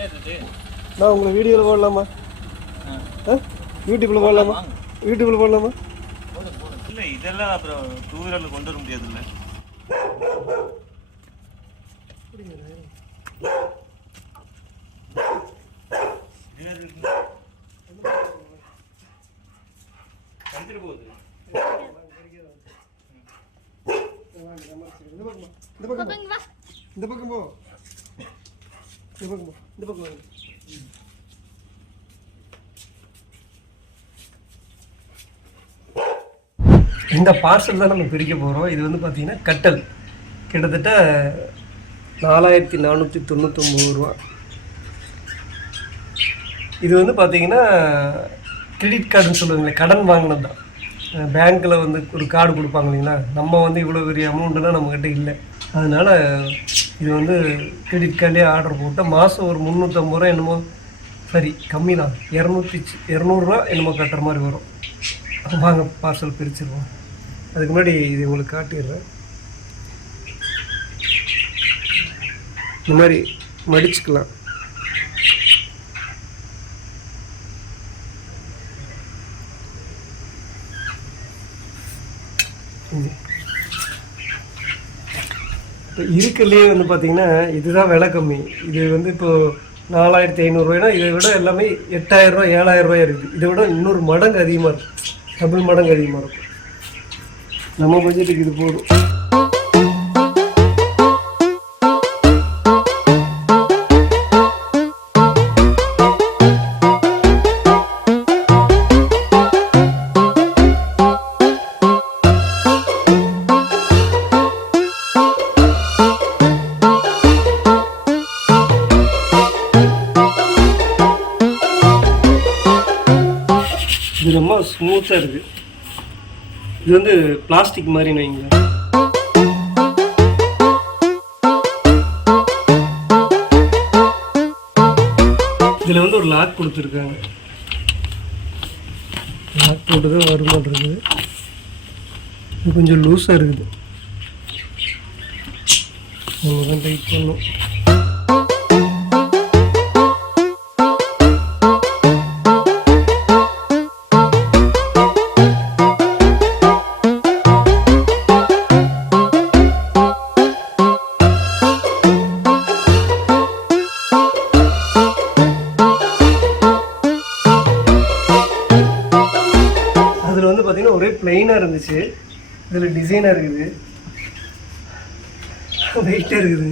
நான் உங்களை வீடியோவில் போடலாமா? யூடியூப்பில் போடலாமா? யூடியூப்பில் போடலாமா? இல்லை, இதெல்லாம் அப்புறம் 2 வீலரில் கொண்டு வர முடியாதுல்ல. இந்த பக்கம் போ. இந்த பக்கம் இந்த பார்சல் தான் நம்ம பிரிக்க போகிறோம். இது வந்து பார்த்தீங்கன்னா கட்டல் கிட்டத்தட்ட 4499 ரூபா. இது வந்து பார்த்தீங்கன்னா கிரெடிட் கார்டுன்னு சொல்லுவாங்களே, கடன் வாங்கினது தான். பேங்க்கில் வந்து ஒரு கார்டு கொடுப்பாங்க இல்லைங்களா, நம்ம வந்து இவ்வளோ பெரிய அமௌண்ட்டுலாம் நம்மக்கிட்ட இல்லை. அதனால் இது வந்து கிரெடிட் கார்ட்லேயே ஆர்டர் போட்டால் மாதம் ஒரு 350 ரூபா என்னமோ, சரி கம்மி தான், 200 என்னமோ கட்டுற மாதிரி வரும். வாங்க பார்சல் பிரிச்சுருவோம். அதுக்கு முன்னாடி இது உங்களுக்கு காட்டிடுறேன். இந்த மாதிரி மடிச்சுக்கலாம். இப்போ இருக்கிறதுலே வந்து பார்த்தீங்கன்னா இதுதான் விலை கம்மி. இது வந்து இப்போது 4500 ரூபாய்னா இதை விட எல்லாமே 8000 ரூபா 7000 ரூபாய் இருக்குது. இதை விட இன்னொரு மடங்கு அதிகமாக இருக்கும், டபுள் மடங்கு அதிகமாக இருக்கும். நம்ம பட்ஜெட்டுக்கு இது போதும். இது ரொம்ப ஸ்மூத்தாக இருக்குது. இது வந்து பிளாஸ்டிக் மாதிரி வைங்களேன். இதில் வந்து ஒரு லாக் கொடுத்துருக்காங்க. லாக் போட்டு தான் வருமானது. இது கொஞ்சம் லூஸாக இருக்குது, நம்ம தான் டைட் பண்ணணும். ஒரே பிளெயினாக இருந்துச்சு, இதில் டிசைனாக இருக்குது, வெயிட்டாக இருக்குது,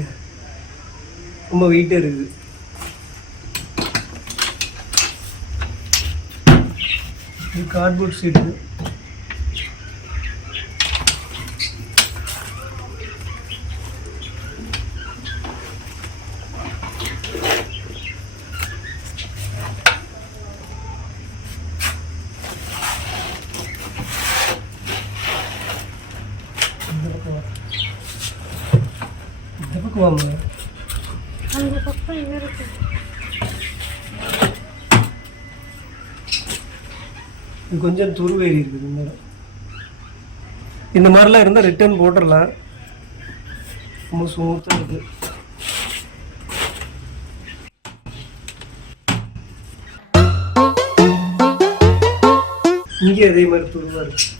ரொம்ப வெயிட்டாக இருக்குது. இது கார்ட்போர்ட் ஷீட்டு. இது கொஞ்சம் துருவேறி இருக்குது. இந்த மாதிரிலாம் இருந்தால் ரிட்டர்ன் போட்டுடலாம், ரொம்ப ஸ்மூத்தாக இருக்குது. இங்கே அதே மாதிரி துருவாக இருக்குது,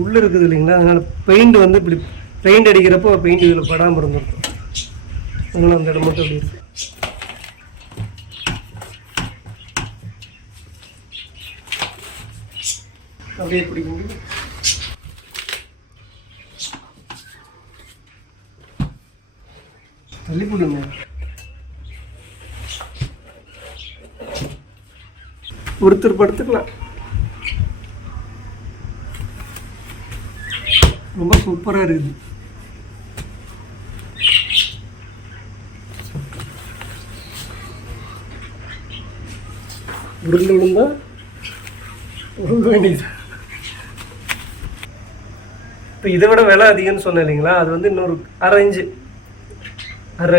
உள்ளே இருக்குது இல்லைங்களா. அதனால் பெயிண்ட் வந்து இப்படி பெயிண்ட் அடிக்கிறப்போ பெயிண்ட் இதில் படாமல் இருந்திருக்கும். அதனால் அந்த இடம் மட்டும் அப்படி இருக்கு. அப்படியே பிடிக்க முடியும். தள்ளி போடுங்க. ஒருத்தர் படுத்துக்கலாம். ரொம்ப சூப்பராக இருக்குது. உருண்டு விழுந்தா உருங்க வேண்டியது. இப்போ இதை விட விலை அதிகம்னு சொன்னேன் இல்லைங்களா, அது வந்து இன்னொரு அரை இன்ச்சு, அரை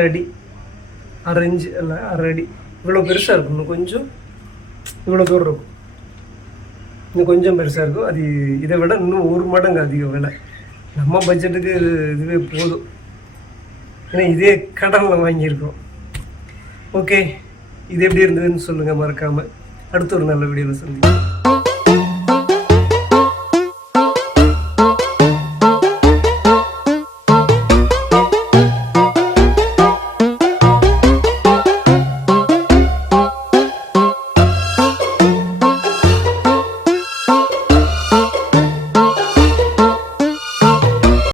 இன்ச்சு இல்லை, அரை அடி இவ்வளோ பெருசாக இருக்கும். இன்னும் கொஞ்சம் இவ்வளோ தூரம் இருக்கும், இன்னும் கொஞ்சம் பெருசாக இருக்கும். அது இதை விட இன்னும் 1 மடங்கு அதிகம் விலை. நம்ம பட்ஜெட்டுக்கு இதுவே போதும். ஏன்னா இதே கடனில் வாங்கியிருக்கோம். ஓகே, இது எப்படி இருந்ததுன்னு சொல்லுங்கள் மறக்காமல். அடுத்த ஒரு நல்ல வீடியோவில் சந்திப்போம்.